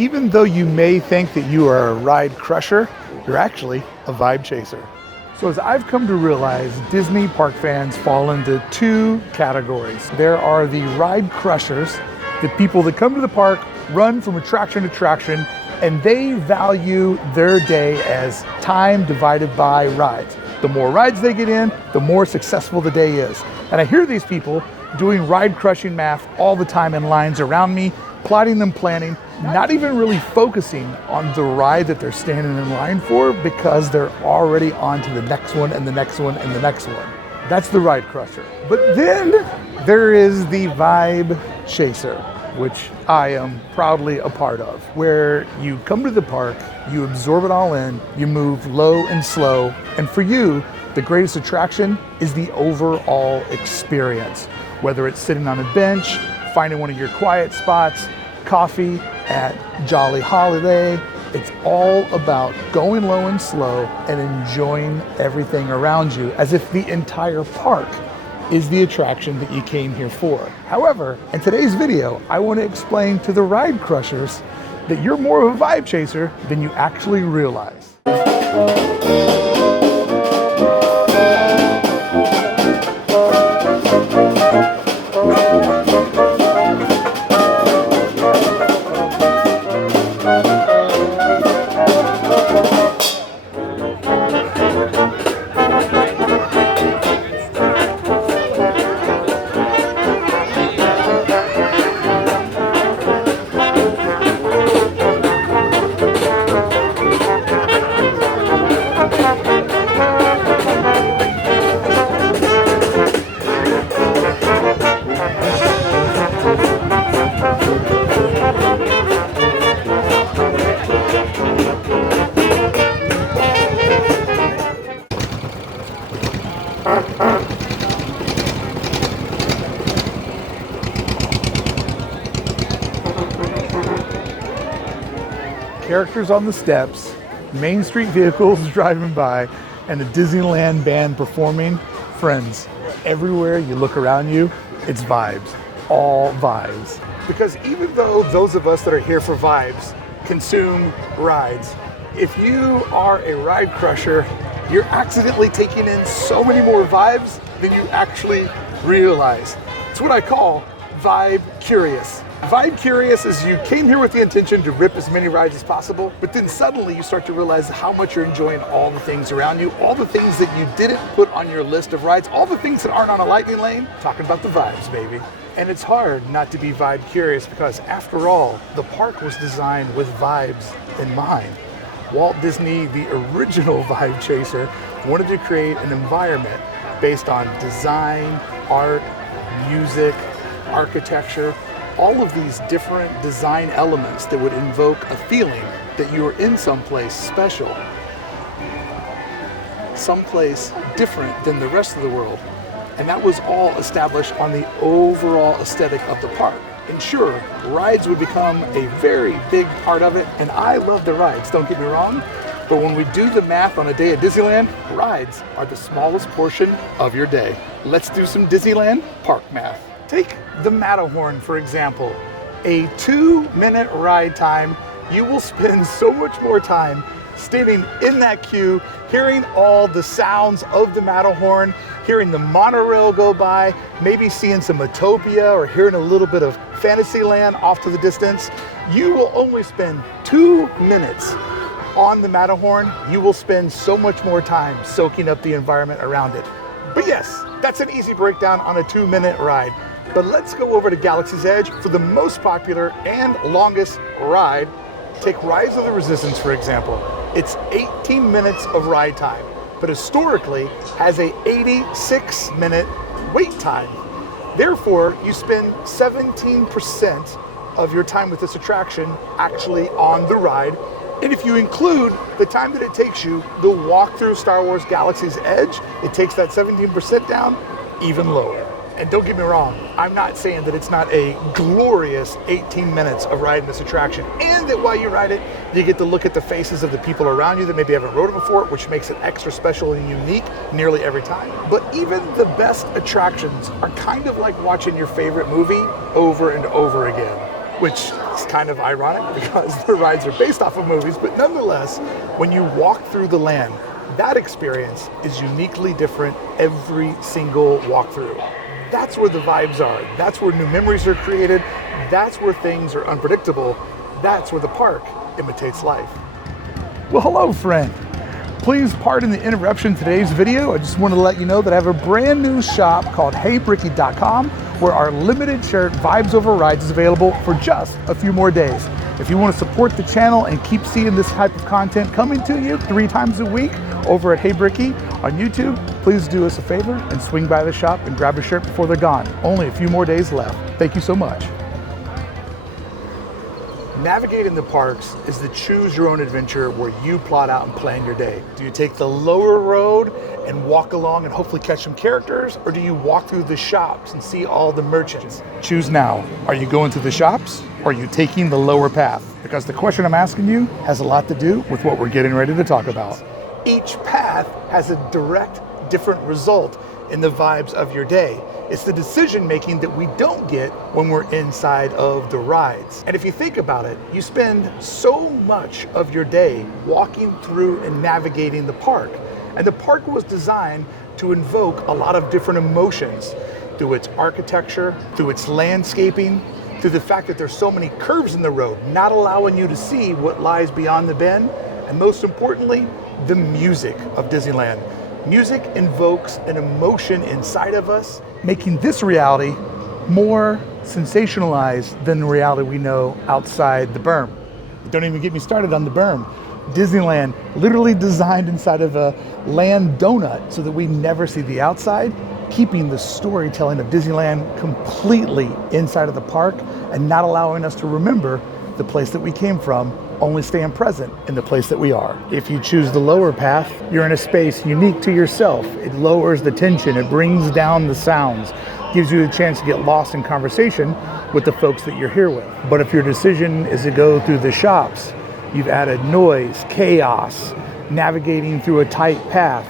even though you may think that you are a ride crusher, you're actually a vibe chaser. So as I've come to realize, Disney park fans fall into two categories. There are the ride crushers, the people that come to the park, run from attraction to attraction, and they value their day as time divided by rides. The more rides they get in, the more successful the day is. And I hear these people doing ride crushing math all the time in lines around me, plotting and planning, not even really focusing on the ride that they're standing in line for because they're already on to the next one and the next one and the next one. That's the ride crusher. But then there is the vibe chaser, which I am proudly a part of, where you come to the park, you absorb it all in, you move low and slow, and for you, the greatest attraction is the overall experience. Whether it's sitting on a bench, finding one of your quiet spots, coffee at Jolly Holiday, it's all about going low and slow and enjoying everything around you as if the entire park is the attraction that you came here for. However, in today's video, I want to explain to the ride crushers that you're more of a vibe chaser than you actually realize. Characters on the steps, Main Street vehicles driving by, and the Disneyland band performing. Friends, everywhere you look around you, it's vibes, all vibes. Because even though those of us that are here for vibes consume rides, if you are a ride crusher, you're accidentally taking in so many more vibes than you actually realize. It's what I call vibe curious. Vibe curious is you came here with the intention to rip as many rides as possible, but then suddenly you start to realize how much you're enjoying all the things around you, all the things that you didn't put on your list of rides, all the things that aren't on a lightning lane. Talking about the vibes, baby. And it's hard not to be vibe curious because after all, the park was designed with vibes in mind. Walt Disney, the original vibe chaser, wanted to create an environment based on design, art, music, architecture, all of these different design elements that would invoke a feeling that you were in someplace special, someplace different than the rest of the world. And that was all established on the overall aesthetic of the park. And sure, rides would become a very big part of it, and I love the rides, don't get me wrong, but when we do the math on a day at Disneyland, rides are the smallest portion of your day. Let's do some Disneyland park math. Take the Matterhorn, for example. A 2-minute ride time, you will spend so much more time standing in that queue, hearing all the sounds of the Matterhorn, hearing the monorail go by, maybe seeing some Utopia or hearing a little bit of Fantasyland off to the distance. You will only spend 2 minutes on the Matterhorn. You will spend so much more time soaking up the environment around it. But yes, that's an easy breakdown on a 2-minute ride. But let's go over to Galaxy's Edge for the most popular and longest ride. Take Rise of the Resistance, for example. It's 18 minutes of ride time, but historically has a 86-minute wait time. Therefore, you spend 17% of your time with this attraction actually on the ride. And if you include the time that it takes you to walk through Star Wars Galaxy's Edge, it takes that 17% down even lower. And don't get me wrong, I'm not saying that it's not a glorious 18 minutes of riding this attraction, and that while you ride it, you get to look at the faces of the people around you that maybe haven't rode it before, which makes it extra special and unique nearly every time. But even the best attractions are kind of like watching your favorite movie over and over again, which It's kind of ironic because the rides are based off of movies, but nonetheless, when you walk through the land, that experience is uniquely different every single walkthrough. That's where the vibes are. That's where new memories are created. That's where things are unpredictable. That's where the park imitates life. Well, hello, friend. Please pardon the interruption in today's video. I just wanted to let you know that I have a brand new shop called HeyBrickey.com where our limited shirt Vibes Over Rides is available for just a few more days. If you want to support the channel and keep seeing this type of content coming to you 3 times a week over at HeyBrickey on YouTube, please do us a favor and swing by the shop and grab a shirt before they're gone. Only a few more days left. Thank you so much. Navigating the parks is the choose your own adventure where you plot out and plan your day. Do you take the lower road and walk along and hopefully catch some characters, or do you walk through the shops and see all the merchants? Choose now. Are you going through the shops, or are you taking the lower path? Because the question I'm asking you has a lot to do with what we're getting ready to talk about. Each path has a direct, different result in the vibes of your day. It's the decision making that we don't get when we're inside of the rides. And if you think about it, you spend so much of your day walking through and navigating the park. And the park was designed to invoke a lot of different emotions through its architecture, through its landscaping, through the fact that there's so many curves in the road, not allowing you to see what lies beyond the bend. And most importantly, the music of Disneyland. Music invokes an emotion inside of us, making this reality more sensationalized than the reality we know outside the berm. Don't even get me started on the berm. Disneyland literally designed inside of a land donut so that we never see the outside, keeping the storytelling of Disneyland completely inside of the park and not allowing us to remember the place that we came from, only staying present in the place that we are. If you choose the lower path, you're in a space unique to yourself. It lowers the tension, it brings down the sounds, gives you a chance to get lost in conversation with the folks that you're here with. But if your decision is to go through the shops, you've added noise, chaos, navigating through a tight path,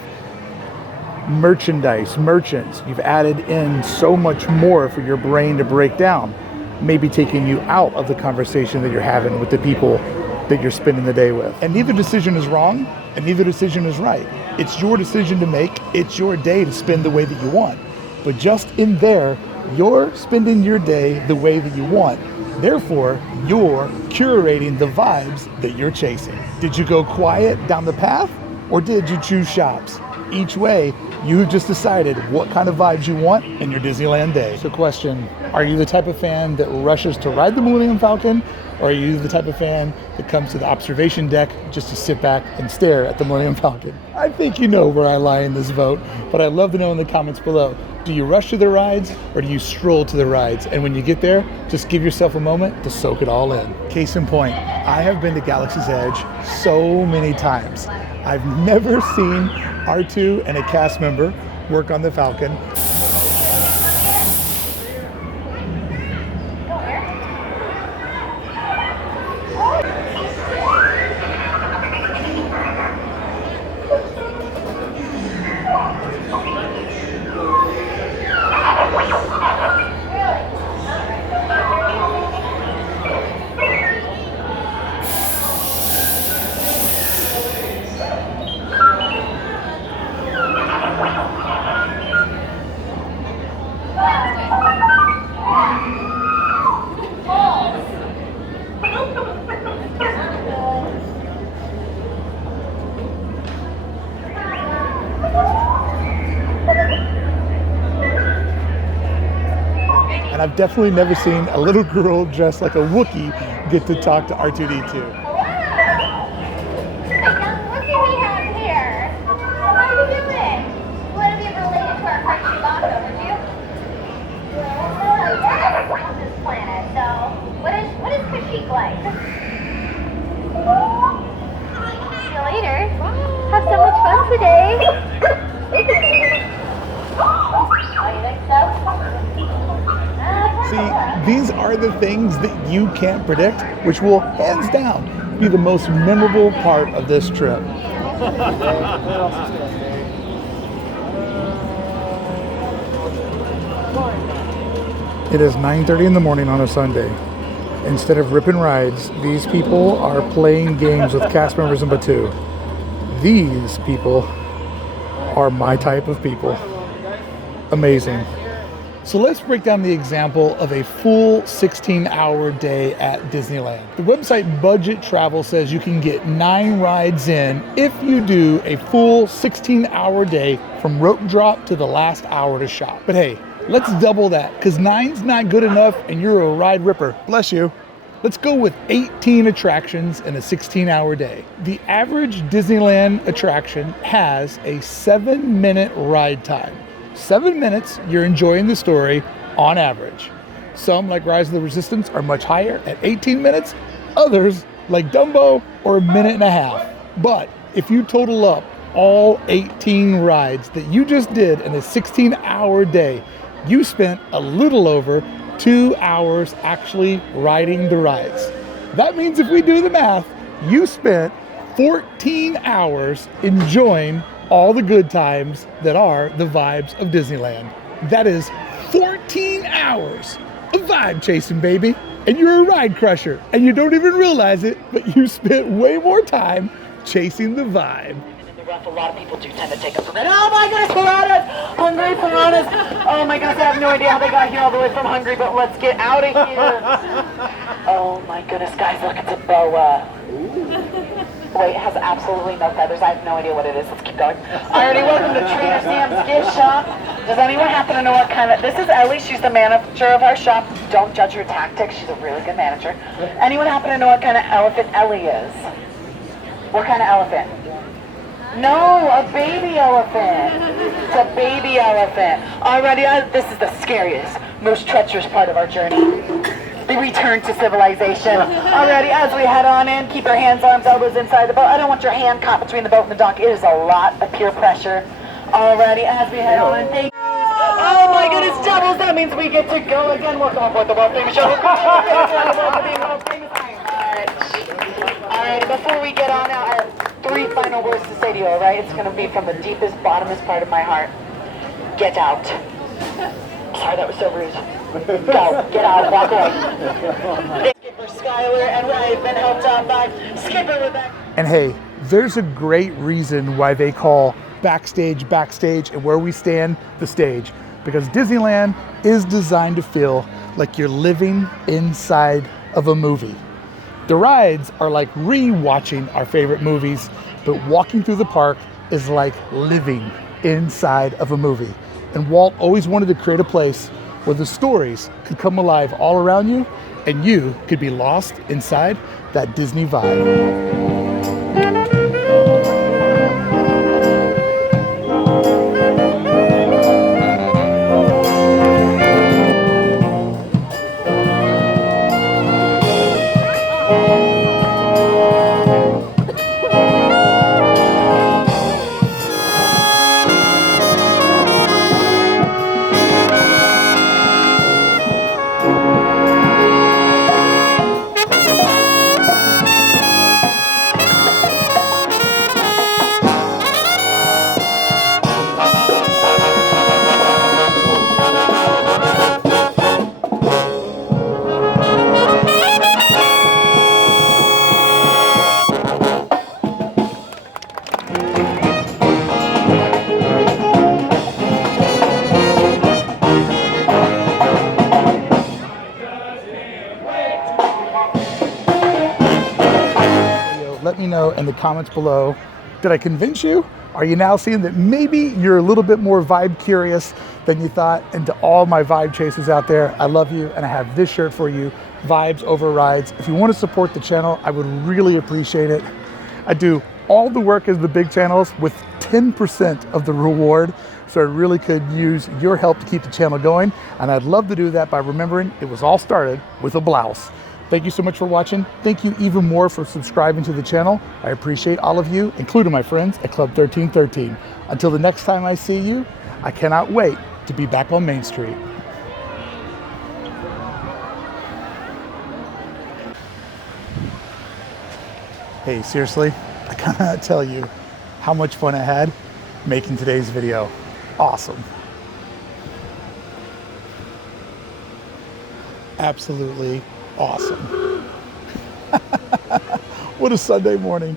merchandise, merchants. You've added in so much more for your brain to break down, maybe taking you out of the conversation that you're having with the people that you're spending the day with. And neither decision is wrong, and neither decision is right. It's your decision to make. It's your day to spend the way that you want. But just in there, you're spending your day the way that you want. Therefore, you're curating the vibes that you're chasing. Did you go quiet down the path, or did you choose shops? Each way, you've just decided what kind of vibes you want in your Disneyland day. So question, are you the type of fan that rushes to ride the Millennium Falcon, or are you the type of fan that comes to the observation deck just to sit back and stare at the Millennium Falcon? I think you know where I lie in this vote, but I'd love to know in the comments below. Do you rush to the rides, or do you stroll to the rides? And when you get there, just give yourself a moment to soak it all in. Case in point, I have been to Galaxy's Edge so many times. I've never seen R2 and a cast member work on the Falcon. And I've definitely never seen a little girl dressed like a Wookiee get to talk to R2-D2. Look who we have here. How are you doing? You want to be related to our friend Chewbacca, would you? Yes, on this planet. So, what is Kashyyyk like? See you later. Have so much fun today. Oh, you think so? See, these are the things that you can't predict, which will hands down be the most memorable part of this trip. It is 9:30 in the morning on a Sunday. Instead of ripping rides, these people are playing games with cast members in Batu. These people are my type of people. Amazing. So let's break down the example of a full 16-hour day at Disneyland. The website Budget Travel says you can get 9 rides in if you do a full 16-hour day from rope drop to the last hour to shop. But hey, let's double that, because 9's not good enough and you're a ride ripper. Bless you. Let's go with 18 attractions in a 16-hour day. The average Disneyland attraction has a 7-minute ride time. 7 minutes, you're enjoying the story on average. Some, like Rise of the Resistance, are much higher at 18 minutes. Others, like Dumbo, are a minute and a half. But if you total up all 18 rides that you just did in a 16-hour day, you spent a little over 2 hours actually riding the rides. That means if we do the math, you spent 14 hours enjoying all the good times that are the vibes of Disneyland. That is 14 hours of vibe chasing, baby. And you're a ride crusher, and you don't even realize it, but you spent way more time chasing the vibe. In the rough, a lot of people do tend to take them for granted. Oh my goodness, piranhas! Hungry piranhas! Oh my goodness, I have no idea how they got here all the way from Hungary, but let's get out of here. Oh my goodness, guys, look, it's a boa. Wait, it has absolutely no feathers. I have no idea what it is. Let's keep going. Alrighty, welcome to Trainer Sam's gift shop. Does anyone happen to know what kind of... This is Ellie. She's the manager of our shop. Don't judge her tactics. She's a really good manager. Anyone happen to know what kind of elephant Ellie is? What kind of elephant? No, a baby elephant. It's a baby elephant. Alrighty, this is the scariest, most treacherous part of our journey. The return to civilization. Alrighty, as we head on in, keep your hands, arms, elbows inside the boat. I don't want your hand caught between the boat and the dock. It is a lot of peer pressure. Alrighty, as we head on in, thank you. Oh my goodness, doubles, that means we get to go again. Welcome aboard the world famous shuttle. Alright, before we get on out, I have 3 final words to say to you, alright? It's gonna be from the deepest, bottomest part of my heart. Get out. Sorry, that was so rude. Go, get out, walk away. Skipper Skylar and I've been helped out by Skipper Rebecca. And hey, there's a great reason why they call backstage, and where we stand, the stage. Because Disneyland is designed to feel like you're living inside of a movie. The rides are like re-watching our favorite movies, but walking through the park is like living inside of a movie. And Walt always wanted to create a place where the stories could come alive all around you and you could be lost inside that Disney vibe. Let me know in the comments below. Did I convince you? Are you now seeing that maybe you're a little bit more vibe curious than you thought? And to all my vibe chasers out there, I love you, and I have this shirt for you, Vibes Over Rides. If you want to support the channel, I would really appreciate it. I do all the work as the big channels with 10% of the reward, so I really could use your help to keep the channel going, and I'd love to do that by remembering it was all started with a blouse. Thank you so much for watching. Thank you even more for subscribing to the channel. I appreciate all of you, including my friends at Club 1313. Until the next time I see you, I cannot wait to be back on Main Street. Hey, seriously, I cannot tell you how much fun I had making today's video. Awesome. Absolutely awesome. What a Sunday morning.